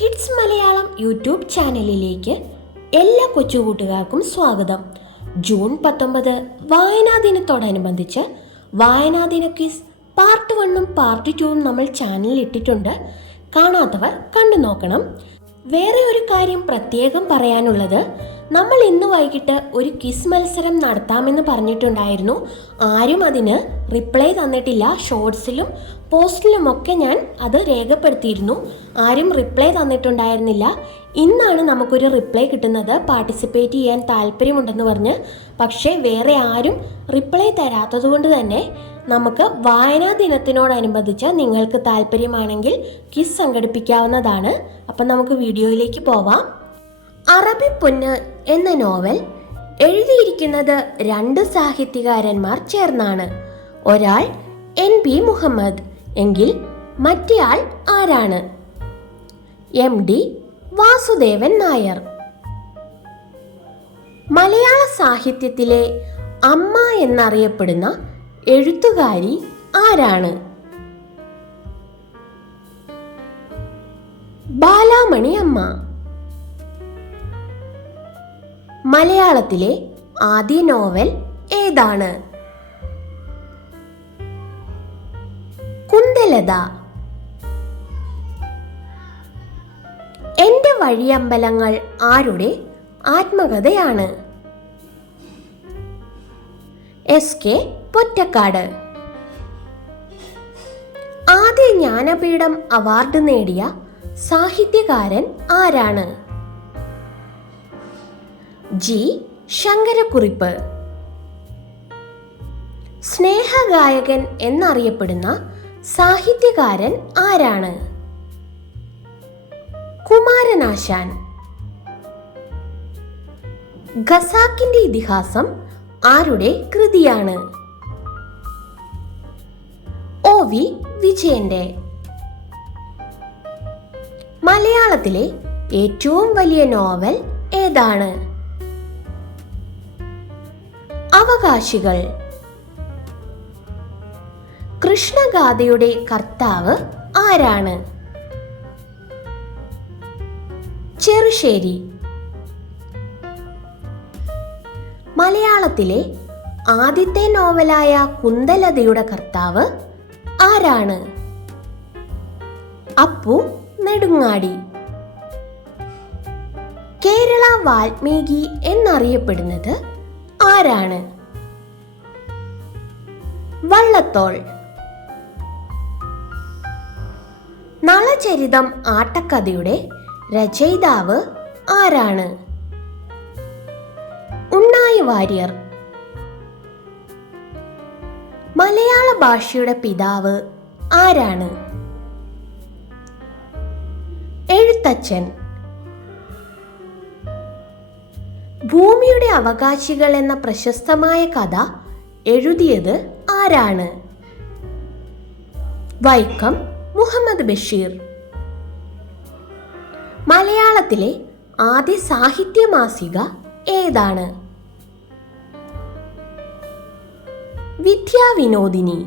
Kids Malayalam YouTube ചാനലിലേക്ക് എല്ലാ കൊച്ചുകൂട്ടുകാർക്കും സ്വാഗതം. ജൂൺ 19 വായനാ ദിനത്തോടനുബന്ധിച്ച് വായനാ ദിന ക്വിസ് പാർട്ട് 1ഉം പാർട്ട് 2ഉം നമ്മൾ ചാനലിൽ ഇട്ടിട്ടുണ്ട്. കാണാത്തവർ കണ്ടു നോക്കണം. വേറെ ഒരു കാര്യം പ്രത്യേകം പറയാനുള്ളത്, നമ്മൾ ഇന്ന് വൈകിട്ട് ഒരു ക്വിസ് മത്സരം നടത്താമെന്ന് പറഞ്ഞിട്ടുണ്ടായിരുന്നു. ആരും അതിന് റിപ്ലൈ തന്നിട്ടില്ല. ഷോർട്സിലും പോസ്റ്റിലുമൊക്കെ ഞാൻ അത് രേഖപ്പെടുത്തിയിരുന്നു. ആരും റിപ്ലൈ തന്നിട്ടുണ്ടായിരുന്നില്ല. ഇന്നാണ് നമുക്കൊരു റിപ്ലൈ കിട്ടുന്നത്, പാർട്ടിസിപ്പേറ്റ് ചെയ്യാൻ താല്പര്യമുണ്ടെന്ന് പറഞ്ഞ്. പക്ഷേ വേറെ ആരും റിപ്ലൈ തരാത്തതുകൊണ്ട് തന്നെ നമുക്ക് വായനാ ദിനത്തിനോടനുബന്ധിച്ച് നിങ്ങൾക്ക് താല്പര്യമാണെങ്കിൽ ക്വിസ് സംഘടിപ്പിക്കാവുന്നതാണ്. അപ്പം നമുക്ക് വീഡിയോയിലേക്ക് പോവാം. അറബിപ്പൊന്ന് എന്ന നോവൽ എഴുതിയിരിക്കുന്നത് 2 സാഹിത്യകാരന്മാർ ചേർന്നാണ്. ഒരാൾ NP മുഹമ്മദ് എങ്കിൽ മറ്റേയാൾ ആരാണ്? MD വാസുദേവൻ നായർ. മലയാള സാഹിത്യത്തിലെ അമ്മ എന്നറിയപ്പെടുന്ന എഴുത്തുകാരി ആരാണ്? ബാലാമണി അമ്മ. മലയാളത്തിലെ ആദ്യ നോവൽ ഏതാണ്? കുന്തലത. എൻ്റെ വഴിയമ്പലങ്ങൾ ആരുടെ ആത്മകഥയാണ്? SK പൊറ്റക്കാട്. ആദ്യ ജ്ഞാനപീഠം അവാർഡ് നേടിയ സാഹിത്യകാരൻ ആരാണ്? G ശങ്കരക്കുറിപ്പ്. സ്നേഹഗായകൻ എന്നറിയപ്പെടുന്ന സാഹിത്യകാരൻ ആരാണ്? കുമാരനാശാൻ. ഖസാക്കിന്റെ ഇതിഹാസം ആരുടെ കൃതിയാണ്? OV വിജയന്റെ. മലയാളത്തിലെ ഏറ്റവും വലിയ നോവൽ ഏതാണ്? അവകാശികൾ. കൃഷ്ണഗാഥയുടെ കർത്താവ് ആരാണ്? ചെറുശ്ശേരി. മലയാളത്തിലെ ആദ്യത്തെ നോവലായ കുന്തലതയുടെ കർത്താവ് ആരാണ്? അപ്പു നെടുങ്ങാടി. കേരള വാൽമീകി എന്നറിയപ്പെടുന്നത് ആരാണ്? വള്ളത്തോൾ. നളചരിതം ആട്ടക്കഥയുടെ രചയിതാവ് ആരാണ്? ഉണ്ണായി വാര്യർ. മലയാള ഭാഷയുടെ പിതാവ് ആരാണ്? എഴുത്തച്ഛൻ. ഭൂമിയുടെ അവകാശികൾ എന്ന പ്രശസ്തമായ കഥ എഴുതിയത് ആരാണ്? വൈക്കം മുഹമ്മദ് ബഷീർ. മലയാളത്തിലെ ആദ്യ സാഹിത്യ മാസിക ഏതാണ്? വിദ്യാവിനോദിനി.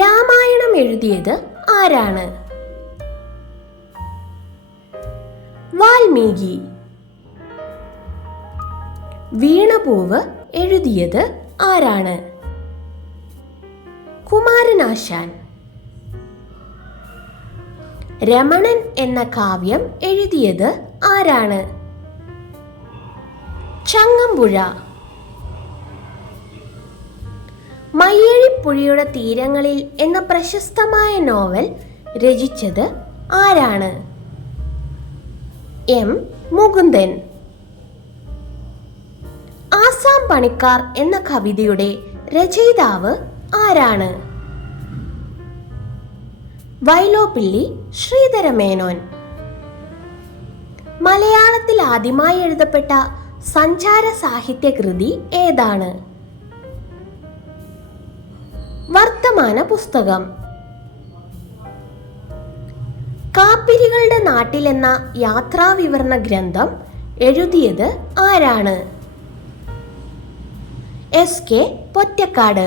രാമായണം എഴുതിയത് ആരാണ്? വാൽമീകി. വീണപൂവ് എഴുതിയത് ആരാണ്? കുമാരനാശാൻ. രമണൻ എന്ന കാവ്യം എഴുതിയത് ആരാണ്? ചങ്ങമ്പുഴ. മയ്യഴിപ്പുഴയുടെ തീരങ്ങളിൽ എന്ന പ്രശസ്തമായ നോവൽ രചിച്ചത് ആരാണ്? M മുകുന്ദൻ. ആസാം പണിക്കാർ എന്ന കവിതയുടെ രചയിതാവ് ആരാണ്? വൈലോപ്പിള്ളി ശ്രീധരമേനോൻ. മലയാളത്തിൽ ആദ്യമായി എഴുതപ്പെട്ട സഞ്ചാര സാഹിത്യ കൃതി ഏതാണ്? വർത്തമാന പുസ്തകം. കാപ്പിരികളുടെ നാട്ടിലെന്ന യാത്രാവിവരണ ഗ്രന്ഥം എഴുതിയത് ആരാണ്? SK പൊറ്റക്കാട്.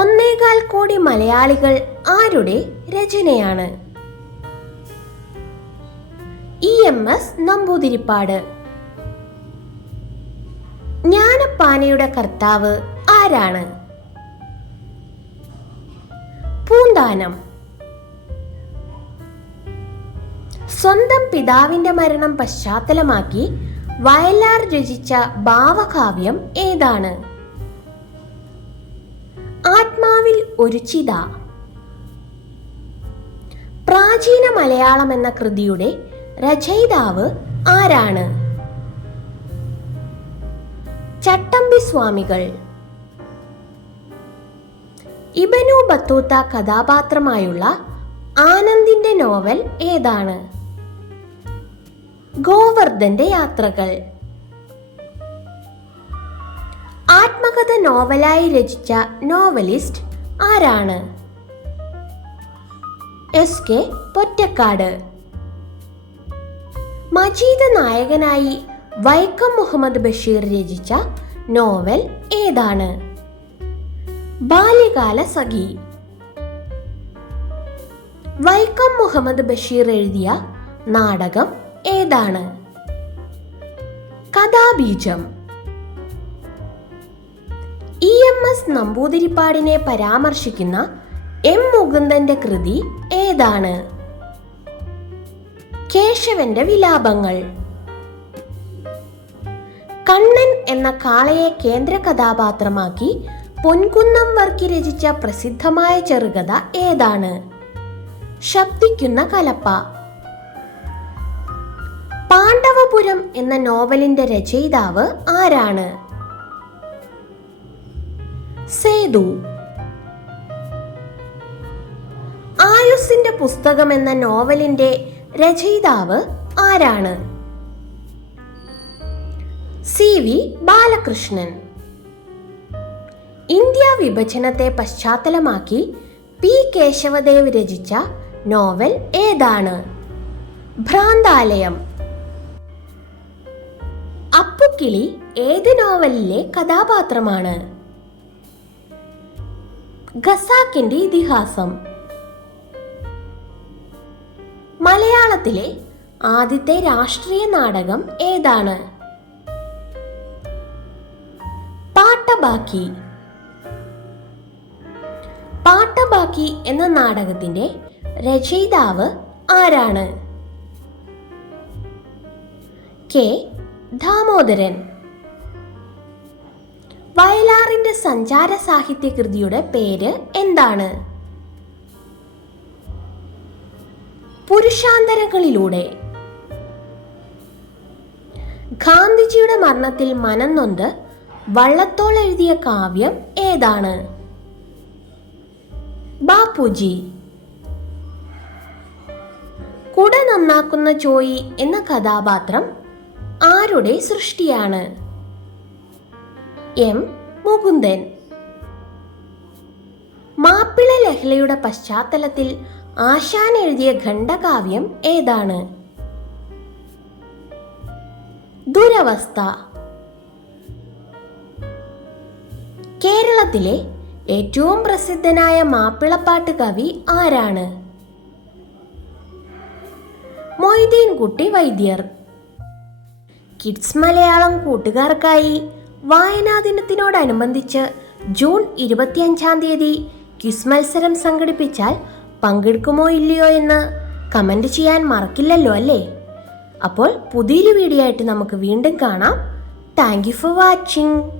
1.25 കോടി മലയാളികൾ ആരുടെ രചനയാണ്? EMS നമ്പൂതിരിപ്പാട്. ജ്ഞാനപ്പാനയുടെ കർത്താവ് ആരാണ്? പൂന്താനം. സ്വന്തം പിതാവിന്റെ മരണം പശ്ചാത്തലമാക്കി വയലാർ രചിച്ച ഭാവകാവ്യം ഏതാണ്? ആത്മാവിൽ ഒരു ചിത. പ്രാചീന മലയാളം എന്ന കൃതിയുടെ രചയിതാവ് ആരാണ്? ചട്ടമ്പി സ്വാമികൾ. ഇബ്നു ബത്തൂത്ത കഥാപാത്രമായുള്ള ആനന്ദിന്റെ നോവൽ ഏതാണ്? ഗോവർദ്ധന്റെ യാത്രകൾ. ആത്മകഥ നോവലായി രചിച്ച നോവലിസ്റ്റ് ആരാണ്? SK പൊറ്റക്കാട്. മജീദ് നായകനായി വൈക്കം മുഹമ്മദ് ബഷീർ രചിച്ച നോവൽ ഏതാണ്? ബാല്യകാല സഖി. വൈക്കം മുഹമ്മദ് ബഷീർ എഴുതിയ നാടകം ഏതാണ്? കഥാബീജം. EMS നമ്പൂതിരിപ്പാടിനെ പരാമർശിക്കുന്ന M മുകുന്ദന്റെ കൃതി ഏതാണ്? കേശവന്റെ വിലാപങ്ങൾ. കണ്ണൻ എന്ന കാളയെ കേന്ദ്ര കഥാപാത്രമാക്കി പൊൻകുന്നം വർക്കി രചിച്ച പ്രസിദ്ധമായ ചെറുകഥ ഏതാണ്? ശബ്ദിക്കുന്ന കലപ്പ. പാണ്ഡവപുരം എന്ന നോവലിന്റെ രചയിതാവ് ആരാണ്? സേതു. ആയുസ്സിന്റെ പുസ്തകം എന്ന നോവലിന്റെ രചയിതാവ് ആരാണ്? CV ബാലകൃഷ്ണൻ. ഇന്ത്യ വിഭജനത്തെ പശ്ചാത്തലമാക്കി P കേശവദേവ് രചിച്ച നോവൽ ഏതാണ്? ഭ്രാന്താലയം. അപ്പുക്കിളി ഏത് നോവലിലെ കഥാപാത്രമാണ്? ഖസാക്കിന്റെ ഇതിഹാസം. മലയാളത്തിലെ ആദ്യത്തെ രാഷ്ട്രീയ നാടകം ഏതാണ്? പാട്ടബാക്കി. പാട്ടബാക്കി എന്ന നാടകത്തിന്റെ രചയിതാവ് ആരാണ്? K ദാമോദരൻ. വയലാറിന്റെ സഞ്ചാര സാഹിത്യ കൃതിയുടെ പേര് എന്താണ്? പുരുഷാന്തരങ്ങളിലൂടെ. ഗാന്ധിജിയുടെ മരണത്തിൽ മനം നൊന്ത് വള്ളത്തോൾ എഴുതിയ കാവ്യം ഏതാണ്? ബാപ്പുജി. കുട നന്നാക്കുന്ന ചോയി എന്ന കഥാപാത്രം ആരുടെ സൃഷ്ടിയാണ്? M മുകുന്ദൻ. മാപ്പിള ലഹളയുടെ പശ്ചാത്തലത്തിൽ ആശാൻ എഴുതിയ ഖണ്ഡകാവ്യം ഏതാണ്? ദുരവസ്ഥ. കേരളത്തിലെ ഏറ്റവും പ്രസിദ്ധനായ മാപ്പിളപ്പാട്ട് കവി ആരാണ്? മൊയ്തീൻകുട്ടി വൈദ്യർ. കിഡ്സ് മലയാളം കൂട്ടുകാർക്കായി വായനാ ദിനത്തിനോടനുബന്ധിച്ച് ജൂൺ 25-ാം തീയതി ക്വിസ് മത്സരം സംഘടിപ്പിച്ചാൽ പങ്കെടുക്കുമോ ഇല്ലയോ എന്ന് കമൻറ്റ് ചെയ്യാൻ മറക്കില്ലല്ലോ അല്ലേ? അപ്പോൾ പുതിയൊരു വീഡിയോ ആയിട്ട് നമുക്ക് വീണ്ടും കാണാം. Thank you for watching.